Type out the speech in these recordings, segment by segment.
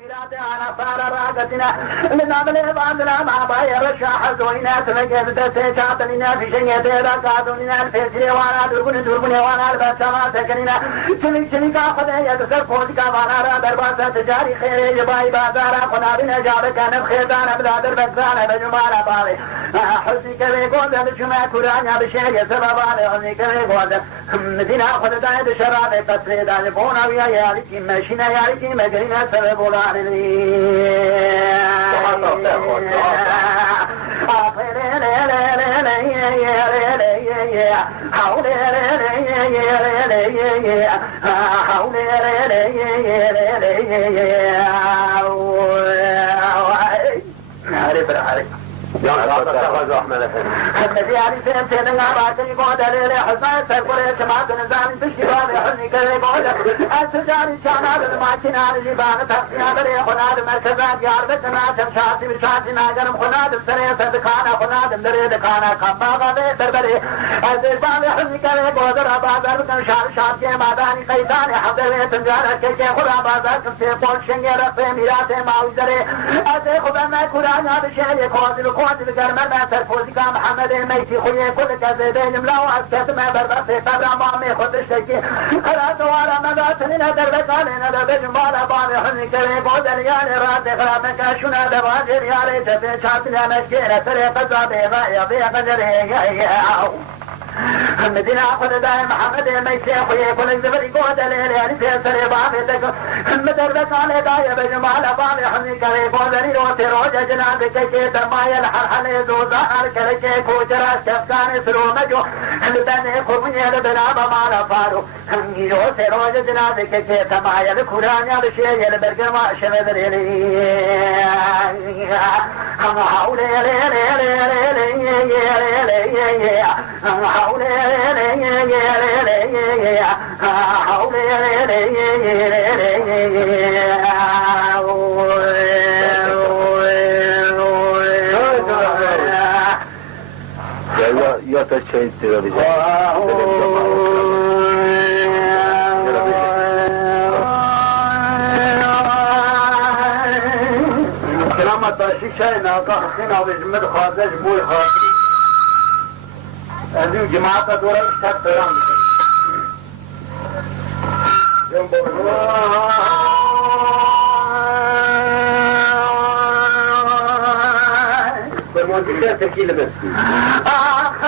ميراث أنا صار راقتنا لنعمل بعضنا مع باير الشاحز وإنا تفجد تسيشاتنا في شيء تيراكاتنا الفيسري وانا دربني وانا البسامة سكننا شميك أخذ يدسر فوزك وانا را درباسة تجاري خيري جباي بازارا قنابنا جابك أنا بخيطانا بلادر بكزانا بجمالا بالي حسنك بيقوز بشما كرانيا بشيء سببالي حسنك بيقوز مدينة أخذ دايد شرابي قصري داني بونا ويا يالكي ماشينا يالكي مجرينا سبب الذي يعني سنتين نعبات يقود ليلة حزان سيقول سمعت نزال بشيوان يحني كذا يقول السجاري شاناد الماكينة الجبان تقسيا بري خناد مركزات ياربت ما تمشاتي بشاتي ناقرم خناد بسرية سدكانا خناد دري دكانا قباغا بيتر بري الزبان يحني كذا يقول ربا ذربكن شاتي ماداني قيداني حضر تنجارة كيكي خلا بازاكم سيقول شنگي رفي ميراتي ماوزري أزي خبما كرانا بشيء يقود القرمنا سرفوزك محمد الميتي خويا كل كذبين ملاو عسكت ما بربطي قبل مامي خد الشكي خلاص وارا مداتنين دربك علينا دربك مالا باني حني كريم قودن يعني راتي خلافك اشونا دواجر ياري تفي شاتنا مشكينة طريق الزابيضة يضيق جريه مدينة أخذ داي محمد الميسي خويا كل الزبر يقود ليلي يعني سيسري بابتك مدربك على داي بجمال باني حني كريم قودن يروتي روجة جنابك كي درمايا الحرحل زوزا الكركي كوجرا شفكاني سرو مجو لبني قرمي لبناب مالا فارو يروتي روجة جنابك كي تمايا الكورانيا بشي البرقر ما شمد ليلي هم حولي یا تا چه دیگه بیشتر سلامت باشی شای ناقا حسین آوی جمد خواهدش بوی خواهدی ازیو جماعت دورا اشتر سلام برمونتیشن تکیل بس ما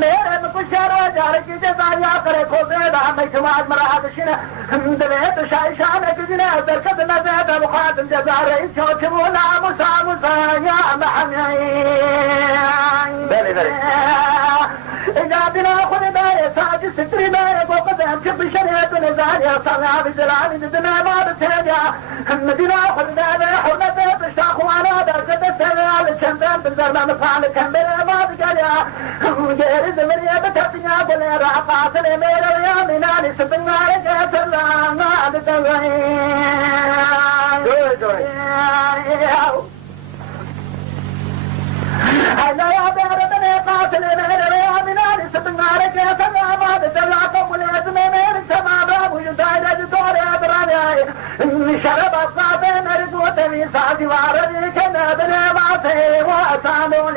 मेरे कुशरो जार की जदाया करे खोदे राम जमात मराद शिन दवे तो शान किने बरकत न ज़ात बुखात जजार चोच मोला मुसा मुसा या महनी بله بله إجابنا خلدا يساج ستري ما يفوق ذهب شب شريعة نزال يا صنع بزلال ندنا ما بتهجع مدينة خلدا حرمة بشاخ وانا درجة السلال الشمدان بالزرنا مفعل كمبر ما بقليا غير زمرية بتبنيا بلي رعقات المير يا مناني سبنا رجعت الله ما بتغير أنا يا بيربني قاتل مير يا مناني سبنا رجعت الله ما بتغير ولازم مير سما بابو يدايد جدور يا براني شرب الصابين رجوت في سعدي وعربي كنا بني معطي وأسامو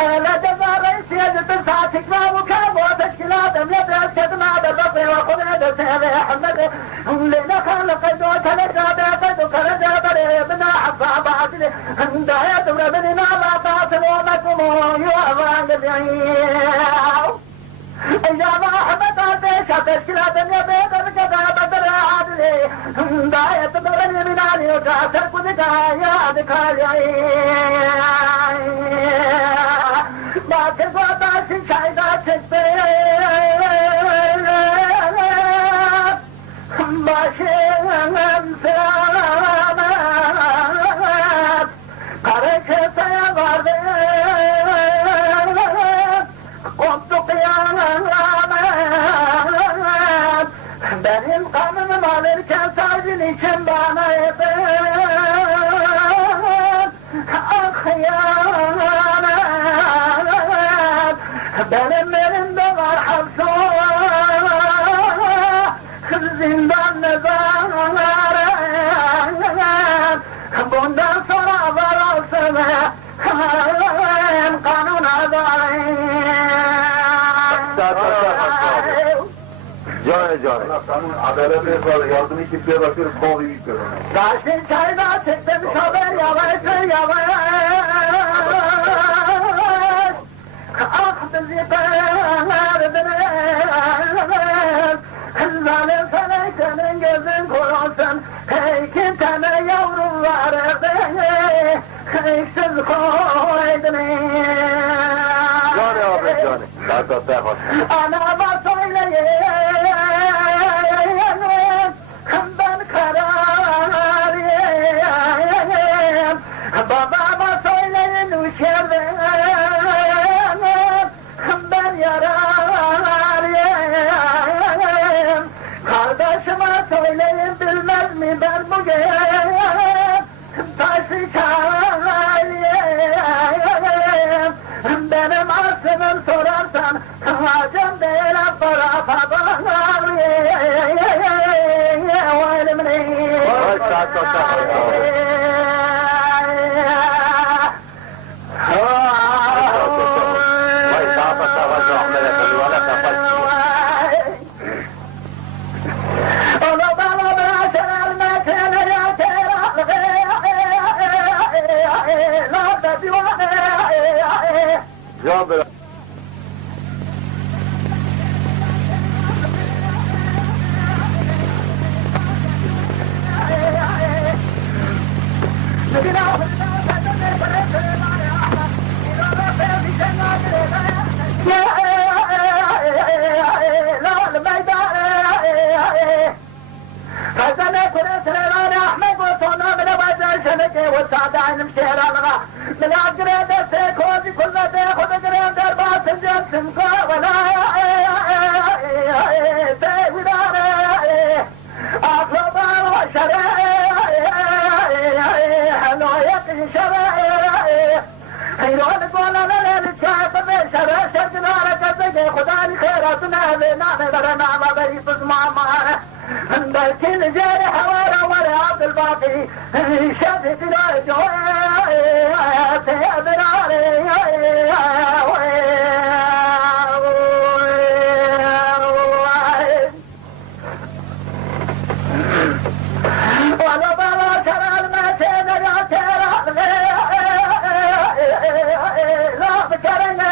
أنا جزار رئيس يجب ساعتك ما وكام وتشكيلات ملبس كدما بالرفي وقلد سيبي حمد لنا خلق دوت لجابي قدو كرجا بري بنا حفا بعدلي داية ربني نابا قاتل ومكمو يوغان بيعيو يا محمد عزيز تشكيلات النبي بركة بدر عادلي داية برني من علي وكاسر كذكا يا دكالي باكر قوتاش شايدا شكتي باشي سلامات قريك سيغرد قمت قيامات benim kanım alırken sacını çembana eder ah yanar benim elimde var hapsa zindan nezaret bundan sonra var olsun kanun adalet جانه جانه kanun adalet var yardım ekiplere bakıyoruz kol iyi görüyor. Taşın çayda çıktım şober yavaş yavaş ah bizi perdiniz zalim feleklerin gözün kurulsun hey iki tane yavrum vardı eksiz koydunuz جانه abi جانه daha da hoş anama söyleyin ben kararıyım babama söyleyin üşerdim ben yararıyım kardeşime söyleyin bilmez mi ben bugün taşı çağırıyım benim aslımım sorarsan hacım değil para Can böyle فزنا كنا سرنا أحمد وصونا من وجه شنك وسعد عين مشيرنا من عجرة سيكوزي كل تأخذ جرين دربا سجن سمكا ولا سيودانا أطلبا وشرائع نويق شرائع خيرون قولا لنا للشعب بشرع شرقنا ركزك خدا لخيراتنا لنا برنا وبيت معمارة بلكن جارح ورا ورا عبد الباقي شدت الجوع تهبر ولو بلا شرع المسير يا ترى بكرنا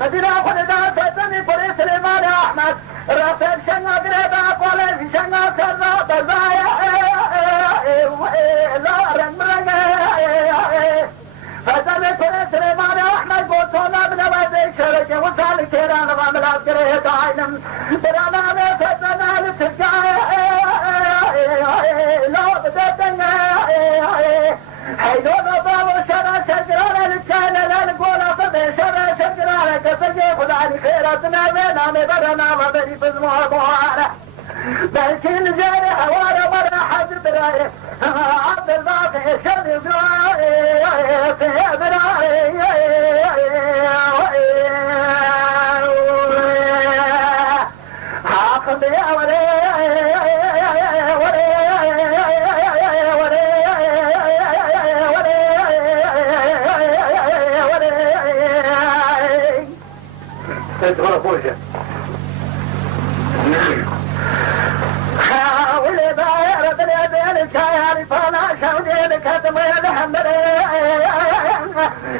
مدينة خلدا فتني بري سليمان أحمد رافع شنا قريبا قولي في شنا سرنا بزايا لا رمرنا فتني بري سليمان أحمد بوصونا بنوازي شركة وصال كيران وعملات قريت عينم برانا فتنا لترجع لا بدتنا حيدون بابو شرا شجرنا للكانا لا نقول أفضل شرا شجرنا كسجي خدعني خيراتنا بينا مبرنا وبري بزمها بوارا بلكن جاري حوارا مرا حد براي عبد الباقي شر براي في براي حاقم يا ولي تدخل فوجه حاول باير بلادين الشاير فانا شودين كتم يدحمل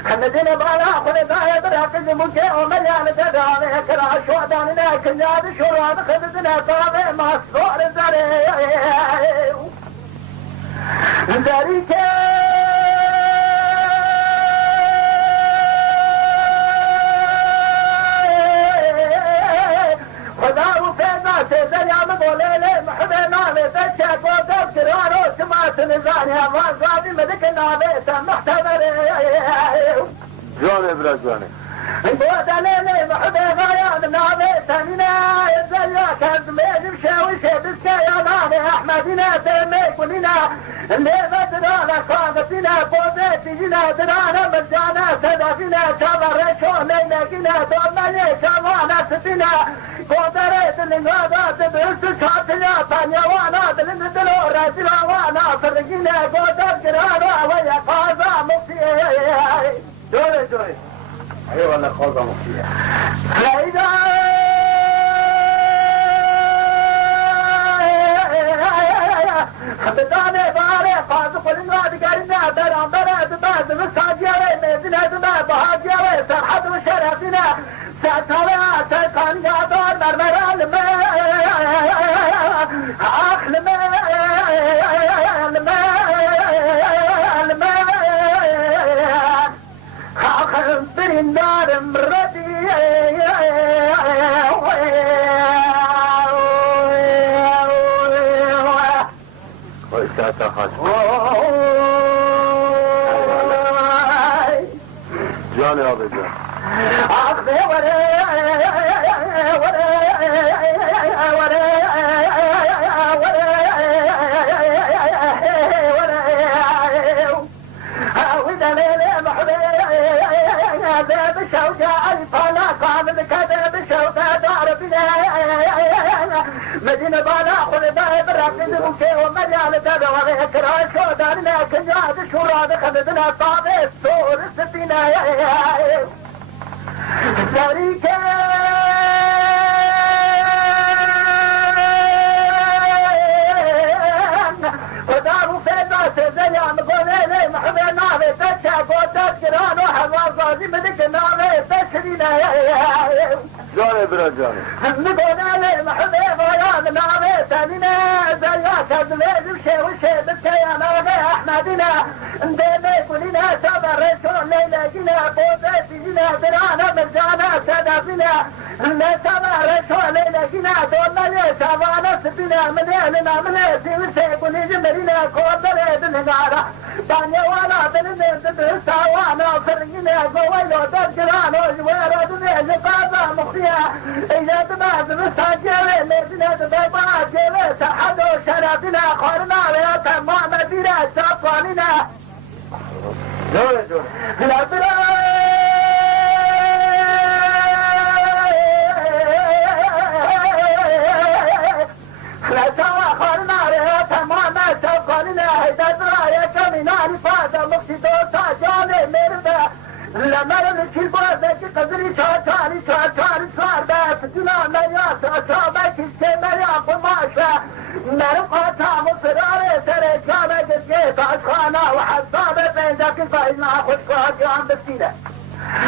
خمدين بالا خل باير براقز مجي ومليان تدعي كرا شوداننا كنياد شوران خددنا طابع مصدور زري خداو فينا سيزن يا مقولي محبنا لتشك وتذكرانو سمعت نزاني وزادي ملكنا بيتا محتمل جاني برا جاني بود عليني محبنا يا نابي سنينا يزيا كزمين مشاوشي بسكيانا احمدنا تميك ولنا اللي بدنا لقامتنا بوزيتي جنا درانا مجانا سدافنا شابرشو لينكنا دولنا شابانا ستنا قدرت الانغادات بلس شاتنا طانيا وانا دلن دلو راجلا وانا فرقنا قدر كرانا ويا قاضا مفتي دوري دوري ايوه انا خوضة مخفية هيدا بداني باري فاز قلنا دقارنا برام براد باز مستاجيري ميزنا دنا بهاجيري سرحد وشرفنا ساتالا سيقان يادور مرمرا لما اخ لما اخ برينار مردي وإساتا خاش جاني أبي جان أخذي مدينة بالا خذ باي براقد مكي ومليان تابع وغيكرا شو دارنا كنياد شورا خذنا طابع السور السفينة زريكا ودارو فيدا سيزي عم قولي لي محمي ناري تشا قوتات جران وحواظازي مدك ناري تشرينا جاني برا جاني نقول لي محمي بيان ناري تانينا زياك الزليل وشي وشي بالكيانا وغي احمدنا نديمي كلنا تبرشو ليلة جنا قوتاتي جنا درانا مرجانا سدافنا نتبرشو ليلة جنا دولنا لي شابانا سبنا منيلنا منيسي وشي كلي جمرينا قوتنا دنغارا بانيا وانا دلنا دبسا وانا فرقنا قويلو تجرانا جويرو دنيا لقابا مخفيا إذا تبعد مستاجرين ليسنا تبعد جيري سحدو شرفنا خورنا وياتا معمدنا شاطواننا دوري دوري لا لا سوا خورنا وياتا معنا شاطواننا هيدا درايا كمينا لفادا مقصدو ساجاني مردا لما نمشي بوزك قدري شاطاني شاطاني شاطاني فتنا مريا شاطاني كسكي مريا قماشا مرقاتا مصراري سري كامل كسكي فاشخانا وحصابي بين ذاك الفايز مع خشكواتي عم بسيلة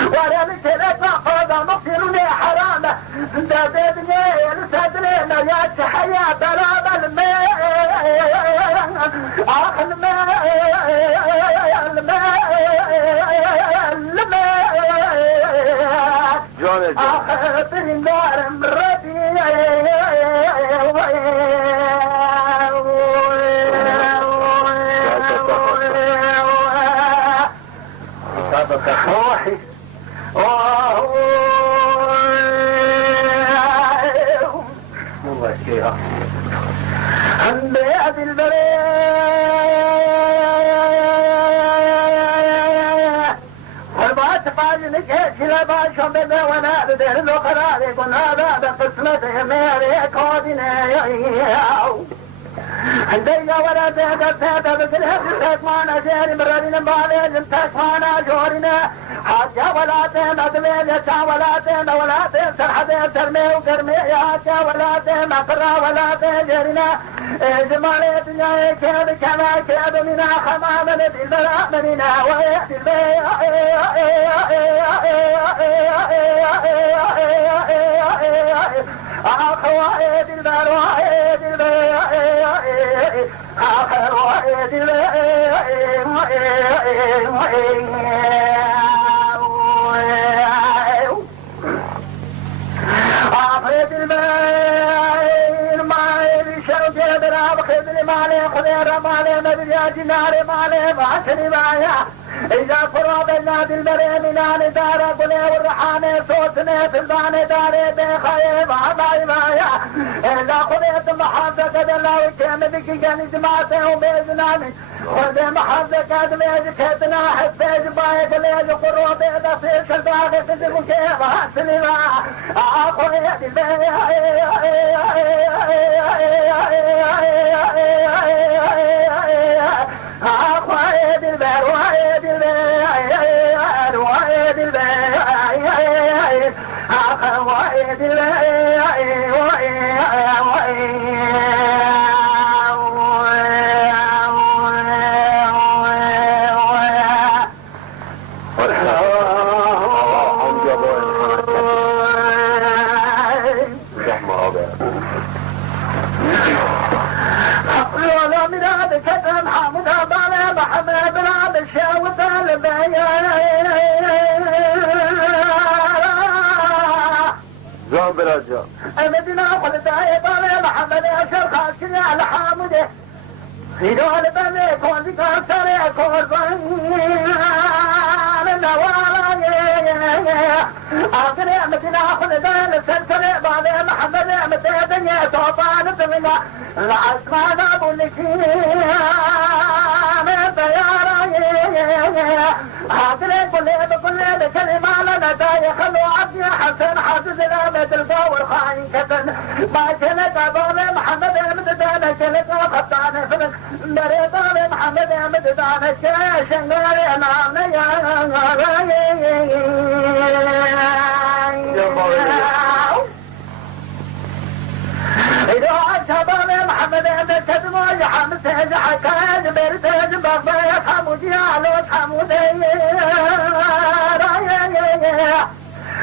ولا لك فاضا مقتلوني حرامه دابدني لسدرنا يا حياة بلاد الماء الماء آخر النار مرتي روحي عند هذه البلاد والبعث فاجنك هشلا باشم بدا وانا بدر القرار يكون هذا بقسمته ميري كودنا عندنا ولا تهدى بكل هدى تسمعنا جاري مرارين بالين تسمعنا جورنا حاجة ولا تهدى بميلة ولا تهدى ولا تهدى حدا ترمي وكرمي حاجة ولا تهدى قرى ولا تهجرنا جمالي الدنيا كاد كما كاد منا خمامنا بالبلاء مننا ويأتي أخوائد البلوائد البلوائد آخر وائد آخر الماء ماء شوكة براب خذ مالي خذير مالي مبياج نار مالي بعشر مايا إذا فرض النادي المريمنان دار قلي والرحاني صوتني في الباني داري بخيب عضاي مايا إذا خذيت محافظة قد الله وكيم بكي جاني جماعته وبيزناني خذ محافظة قد ميزكتنا حفيج بايق ليج قروبي دفيش الباغي في الكيب حسني ما أخوي أخوي البير وعيد البير وعيد البير أخوي البير زون براجع المدينة خلداء طالع محمد أشر خاشني على حامده في دول بني كون ذكر سريع كوربان النوالا آخر المدينة خلداء لسلسل بعد محمد متدنيا توطان تمنى العثمان أبو النشيم آخر كل بكلمة لنا دايخل وعبد حسن حافظ الأمد الفور خاين كتن ما كانت أبوه محمد أمددان كانت أخطان فلن مريضان محمد أمددان كاشن غير نعم إذا أشهد محمد أمد تدمو يحمد سيد حكاين برتاج بغبايا حمودي على حمودي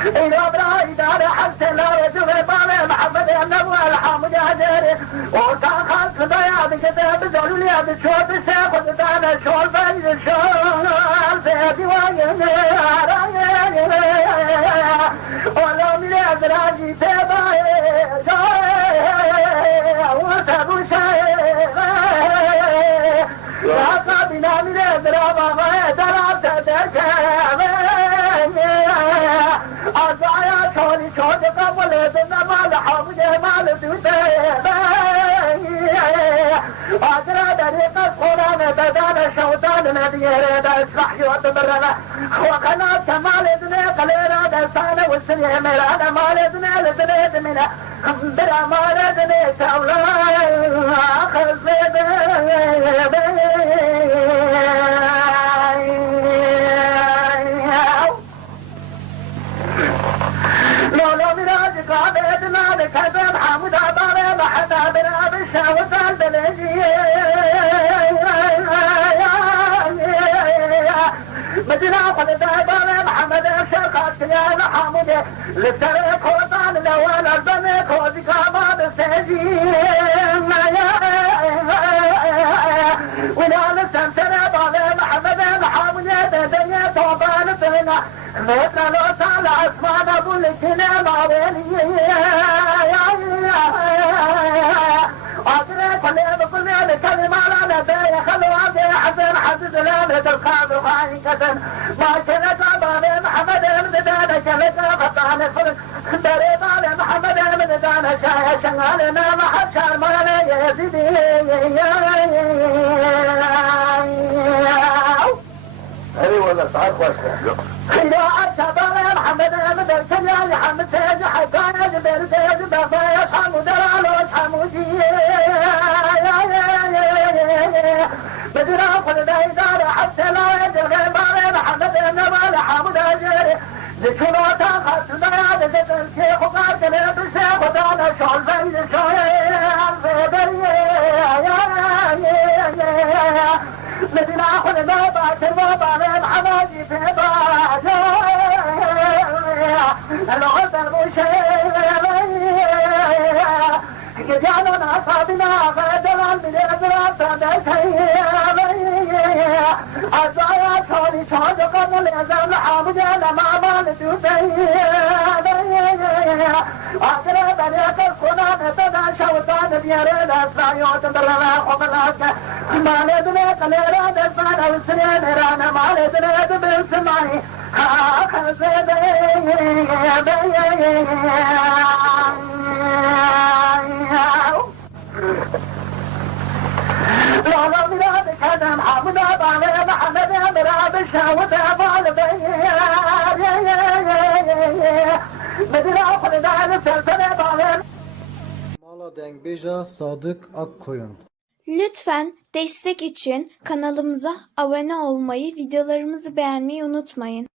إذا براي دار حتى لا يجوه بالي محمد النبو الحمد عجيري وتاخذ صدايا بكتاب زولي بشوف سيخذ دانا شول بني شول سيدي وين ولو من أزراجي تباي وتبو شاي لقبنا من أزرابا ما درعت دكامي أزايا شوني شوني قبل دنا مال حمد مال دوتي أزرا دريق القرآن بدانا شوطان مدير دسلح يوتبرنا وقنا كمال دنا قليرا دستانا والسنية ميرانا مال دنا لدنا دمنا برا مال دنا شولا آخر لولو مراج قابل مالك هدام حمد عبارة محدا برا بالشاوة البلجي مدينة قلت عبارة محمد محمود لسر كوزان الأول البني كوزي كاباد سجين ولا لسن سنة بالي محمد محمود دنيا توبان سنة مثل لو سال عثمان أبو لكنا ماويني أدري كل الكلمة لا نبي خلوا عندي حسن حسد لا القادر خاين كسن ما كنت أبالي محمد المددان كلت خطان فرق دريب على محمد المددان شاي شغال ما محشر ما لا يزيدي هذه ولا تعال خوشة خيرا أشبال محمد المددان كلا يحمد سيج حكاية جبر سيج بفايا شحمو دلالو شحمو جي بدنا كل دايدار حتى لا يدري بالي محمد النبال حمود أجري ذكرى تاخذ ما يدري الشيخ وقال كلام الشيخ ودانا شعل بين الشعير بدنا كل ما باكر ما بالي محمد في باجر الغد المشير جعلنا أصابنا غدرا بالإدراك أزايا شوني شوني قبل الإزام حامجة لما مالت يدي أقرب أن يكسكنا نتدى شوطان بيرين أسرائيوت بالرواق وبالأسكة ما ندنا قليلا دفانا وسرين رانا ما ندنا بالسماعي آخر سيدي لا بلاد كذا محمد بالي محمد مراد الشاوت بالي بدنا كل دار سلسلة بالي Mala Dengbej'a Sadık Akkoyun. Lütfen destek için kanalımıza abone olmayı, videolarımızı beğenmeyi unutmayın.